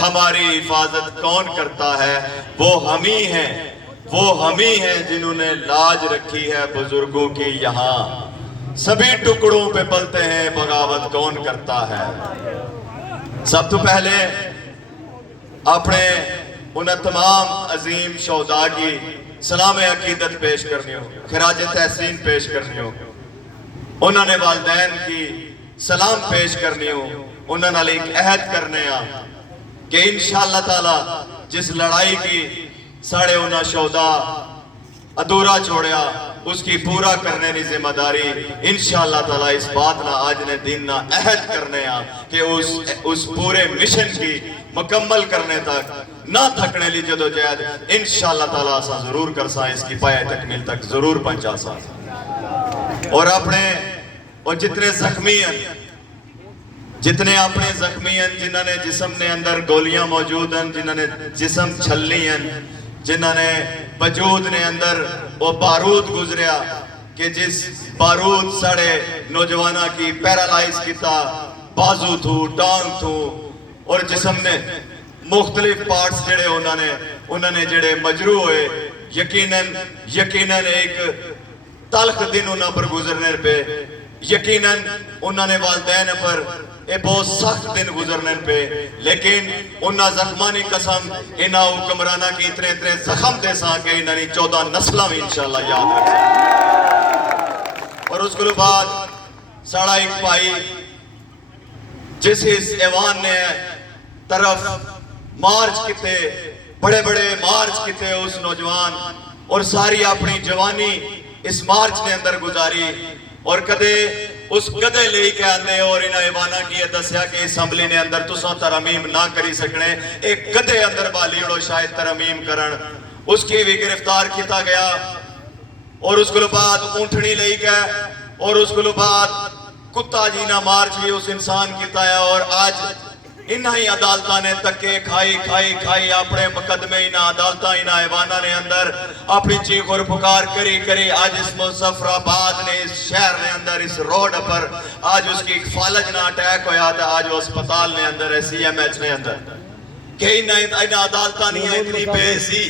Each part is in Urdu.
ہماری حفاظت کون کرتا ہے؟ وہ ہم ہی ہیں، وہ ہم ہی ہیں جنہوں نے لاج رکھی ہے بزرگوں کی یہاں، سبھی ٹکڑوں پہ پلتے ہیں بغاوت کون کرتا ہے۔ سب تو پہلے اپنے ان تمام عظیم شہداء کی سلام عقیدت پیش کرنی ہو، خراج تحسین پیش کرنی ہو، انہوں نے والدین کی سلام پیش کرنی ہو، انہوں نے ایک عہد کرنے ہاں کہ انشاءاللہ تعالی جس لڑائی کی ساڑھے انہوں شہداء ادھورا چھوڑیا اس کی پورا کرنے کی ذمہ داری انشاءاللہ تعالی اس بات نہ آج نے دن نہ عہد کرنے ہاں کہ اس پورے مشن کی مکمل کرنے تک نہ تھکنے لی جدوجہد انشاءاللہ تعالی اسا ضرور کرسا، اس کی پائے تکمیل تک ضرور پہنچا سا۔ اور اپنے اور جتنے زخمی ہیں، جتنے اپنے زخمی ہیں، جنہوں نے جسم نے اندر گولیاں موجود ہیں، جنہوں نے جسم چھلنی ہیں، جنہوں نے وجود نے اندر وہ بارود گزریا کہ جس بارود ساڑے نوجوانہ کی پیرالائز کیتا، بازو تھو، ٹانگ تھو اور جسم نے مختلف پارٹس جڑے انہوں نے جڑے مجروح ہوئے، یقیناً ایک تلخ دن انہوں پر گزرنے پہ، یقیناً انہوں نے والدین پر ایک بہت سخت دن گزرنے پہ، لیکن انہوں زخمانی قسم انہوں حکمرانہ کی اتنے زخم دے ساں کہ انہوں نے 14 نسلہ بھی انشاءاللہ یاد رکھ ساں۔ اور اس کے بعد ساڑھا ایک بھائی جس اس ایوان نے طرف مارچ کیتے، بڑے مارچ کیتے اس نوجوان، اور ساری اپنی جوانی اس مارچ نے اندر گزاری، اور کدے اس گدے لے کے آنے اور انہاں ایوانہ کی دسیا کہ اسمبلی نے اندر تساں ترمیم نہ کری سکنے، ایک گدے اندر بالی اڑو شاید ترمیم کرن، اس کی بھی گرفتار کیتا گیا، اور اس کے بعد اونٹھنی لے گئے، اور اس کے بعد کتا جینا مارچ بھی اس انسان کیتا ہے، اور آج انہاں ہی عدالتہ نے تکے کھائی اپنے مقدمے انہاں عدالتہ انہاں ایوانہ نے اندر اپنی چیخ اور پکار کری آج اس مظفر آباد نے اس شہر نے اندر اس روڈ پر آج اس کی ایک فالج نہ اٹیک ہویا تھا، آج وہ اسپتال نے اندر ہے CMH نے اندر کہ انہاں عدالتہ نہیں ہے اتنی بے سی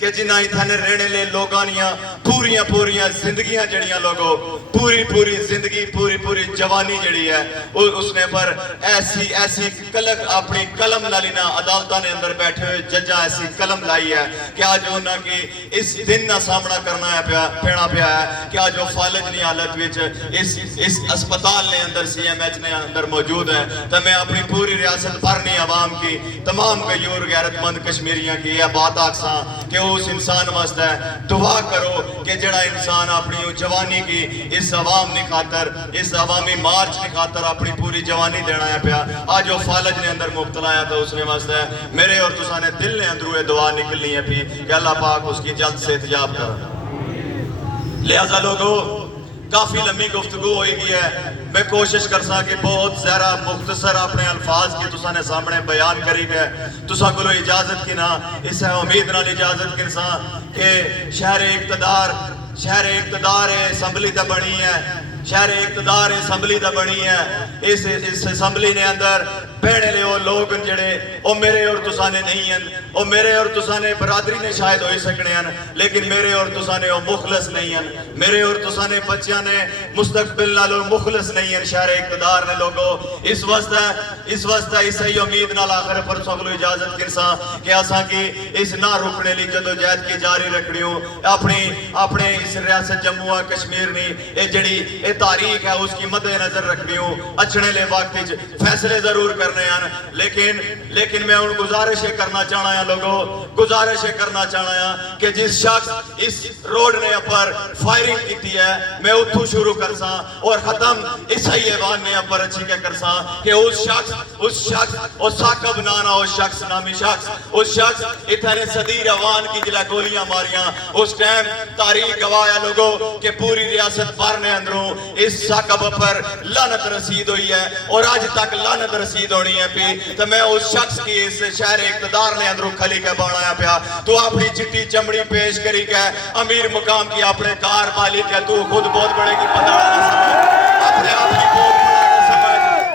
کہ جنہاں اتنے رہنے لے لوگانیاں پوریاں زندگیاں جڑیاں لوگوں پوری زندگی پوری جوانی جڑی ہے اس نے پر ایسی کلک اپنی قلم لالینا عدالتہ نے اندر بیٹھے ہوئے ججہ ایسی قلم لائی ہے کہ آج انہاں کی اس دن نہ سامنا کرنا ہے پینا پیا ہے کہ آج وہ فالج نہیں حالت وچ اس اسپتال نے اندر CMH نے اندر موجود ہے۔ تو میں اپنی پوری ریاست بھرنی عوام کی تمام غیور غیرت مند کشمیریاں کی یہ بات آکساں کہ اس انسان واسطے دعا کرو کہ جڑا انسان اپنی جوانی کی اس عوام نے خاطر اس عوامی مارچ نے خاطر اپنی پوری جوانی دینا ہے پیا، آج وہ فالج نے اندر مبتلا ہے تو اس نے واسطے میرے اور تسانے دل نے اندروے دعا نکلنی ہے پی کہ اللہ پاک اس کی جلد سے احتجاب کر۔ لہذا لوگوں کافی لمبی گفتگو ہوئی گئی ہے، میں کوشش کرسا کہ بہت زیادہ مختصر اپنے الفاظ کی تسانے سامنے بیان کری گئے، تسا کو اجازت کی نہ اس ہے امید نہ اجازت کرسا کہ شہر اقتدار اسمبلی تے بنی ہے، شہر اقتدار اسمبلی تے بنی ہے، اس اسمبلی نے اندر بہنے لے وہ لوگ جڑے وہ میرے اور تسانے نہیں ہیں، وہ میرے اور تسانے برادری نے شاید ہوئی سکنے ہیں لیکن میرے اور تسانے وہ مخلص نہیں ہیں، میرے اور تسانے بچیاں نے مستقبل نالو مخلص نہیں ہیں شہر اقتدار نے لوگوں اس واسطہ اسے امید نال آخر پر سگلو اجازت کرساں کہ اساں کی اس نہ رکنے لی جدوجہد کی جاری رکھنی ہوں اپنے اس ریاست جموں کشمیر نے اے جڑی اے تاریخ ہے اس کی مد نظر رکھنی ہوں، اچھنے لے وقت فیصلے ضرور کرنے ہیں لیکن میں ان گزارشیں کرنا چاہنا ہے لوگوں گزارشیں کرنا چاہنا ہے کہ جس شخص اس روڈ نے اپر فائرنگ کیتی ہے میں اتھو شروع کرساں اور ختم اسائی ایوان نے اپر اچھی کے کرساں کہ اس شخص اس ساکب نانا اس شخص اتنے صدیر اوان کی جلہ گولیاں ماریاں اس ٹائم تاریخ گوایا لوگوں کہ پوری ریاست بھر نے اندروں اس ساکب پر لعنت رسید ہوئی ہے اور آج تک لعنت رسید ہونی ہے پی تو میں اس شخص کی اس شہر اقتدار نے اندروں کھلی کے بانا پیا تو اپنی چٹی چمڑی پیش کری کہ امیر مقام کی اپنے کار بالی کہ تو خود بہت بڑے کی پتہ نہ سمجھ اپنے آپ کی بہت بڑا نہ سمجھ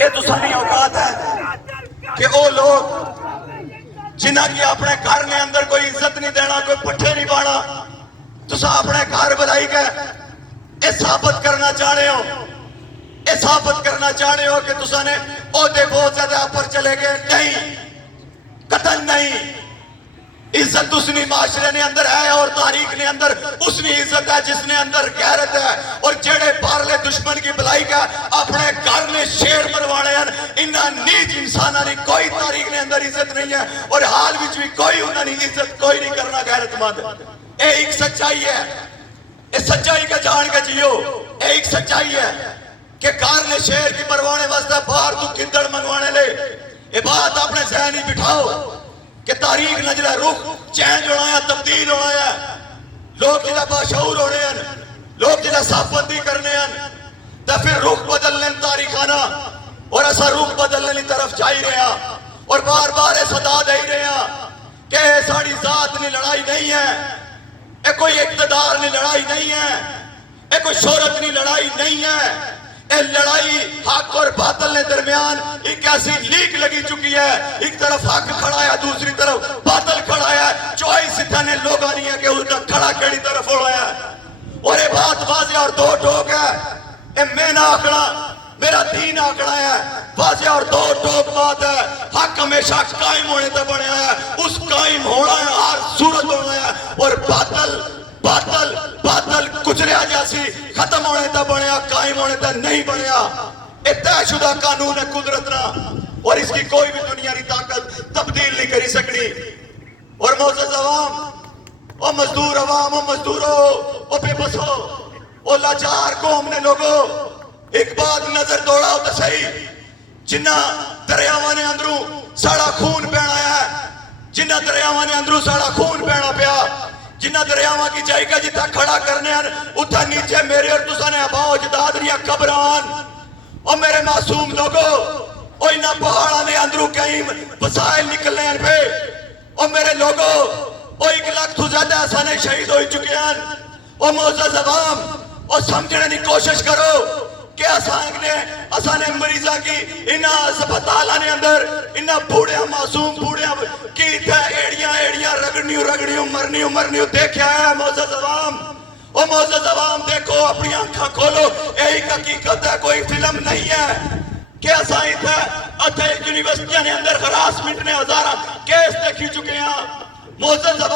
یہ تو ساری اوقات ہے کہ وہ لوگ جنہ کی اپنے گھر نے اندر کوئی عزت نہیں دینا، کوئی پٹھے نہیں پانا، تسا اپنے گھر بلائی گئے یہ ثابت کرنا چاہنے ہو، یہ ثابت کرنا چاہنے ہو کہ تسا نے عہدے بہت زیادہ پر چلے گئے، نہیں، قطن نہیں۔ عزت اس نے معاشرے نے اندر ہے اور تاریخ نے اندر اس نے عزت ہے جس نے اندر غیرت ہے، اور جڑے پارلے دشمن کی بلائی کا اپنے گھر نے شیر مروانے ہیں، انہاں نیچ انسانہ نے کوئی تاریخ نے اندر عزت نہیں ہے، اور حال بھی کوئی انہاں نے عزت کوئی نہیں کرنا غیرت مند۔ اے ایک سچائی ہے، اے سچائی کا جان کا جیو، اے ایک سچائی ہے کہ گھر نے شیر کی مروانے واسطہ باہر تو گدڑ منگوانے لے۔ یہ بات اپنے ذہن ہی بٹھاؤ کہ تاریخ نہ جڑا رخ چینج ہونا ہے، تبدیل ہونا ہے، لوگ جڑا باشعور ہونے ہیں، لوگ جڑا صاف بندی کرنے ہیں، تو پھر رخ بدلنے تاریخانہ، اور ایسا رخ بدلنے کی طرف جائی رہے ہیں، اور بار بار صدا دے رہے ہیں کہ ساری ذات نے لڑائی نہیں ہے، اے کوئی اقتدار نے لڑائی نہیں ہے، اے کوئی شہرت نے لڑائی نہیں ہے، اے لڑائی حق اور باطل نے درمیان ایک ایسی لیگ لگی چکی ہے، ایک طرف حق کھڑا ہے دوسری طرف باطل کھڑا ہے، چوائس اتنے لوگاں نہیں ہے کہ اس کا کھڑا کیڑی طرف ہو رہا ہے۔ اور یہ بات واضح اور دو ٹوک ہے، اے میں نہ آکڑا، میرا دین آکڑا ہے، واضح اور دو ٹوک بات ہے۔ حق ہمیشہ قائم ہونے تے بنیا ہے، اس قائم ہونا ہے ہر صورت ہونا ہے، اور باطل باطل باطل کچریا جیسی ختم ہونے تے بنیا، قائم ہونے تے نہیں بنیا۔ یہ طے شدہ قانون ہے قدرت نہ، اور اس کی کوئی بھی دنیا کی طاقت تبدیل نہیں کری سکنی۔ اور معزز عوام، او مزدور عوام، او مزدورو، او بے بسو، او لاچار قوم نے لوگو، ایک بات نظر دوڑاؤ تو صحیح، جنہ دریاواں نے اندروں ساڑا خون پینا ہے، جنہ دریاواں نے اندروں ساڑا خون پینا پیا، جنہ دریاواں کی جائی کا جتھا کھڑا کرنے ہیں، اتھا نیچے میرے اور تسا نے اباؤ جداد ریا قبران، اور میرے معصوم لوگو، اور انہا پہاڑا نے اندروں کہیں وسائل نکلنے ہیں پہ، اور میرے لوگو، اور 1 لاکھ تو زیادہ آسانے شہید ہوئی چکے ہیں، اور معزز عوام، اور سمجھنے کی کوشش کرو کہ آسانے مریضہ کی انہا اسپتالہ نے اندر انہا بوڑھیا معصوم بوڑھیا کی تھے ایڑیاں رگڑنیوں مرنیوں دیکھیا ہے۔ معزز عوام، اور معزز عوام دیکھو اپنی آنکھاں کھولو، ایک حقیقت ہے، کوئی فلم نہیں ہے کہ اسائی تھے اتھے یونیورسٹیاں نے اندر ہراسمنٹ نے ہزارہ کیس دیکھی چکے ہیں۔ معزز عوام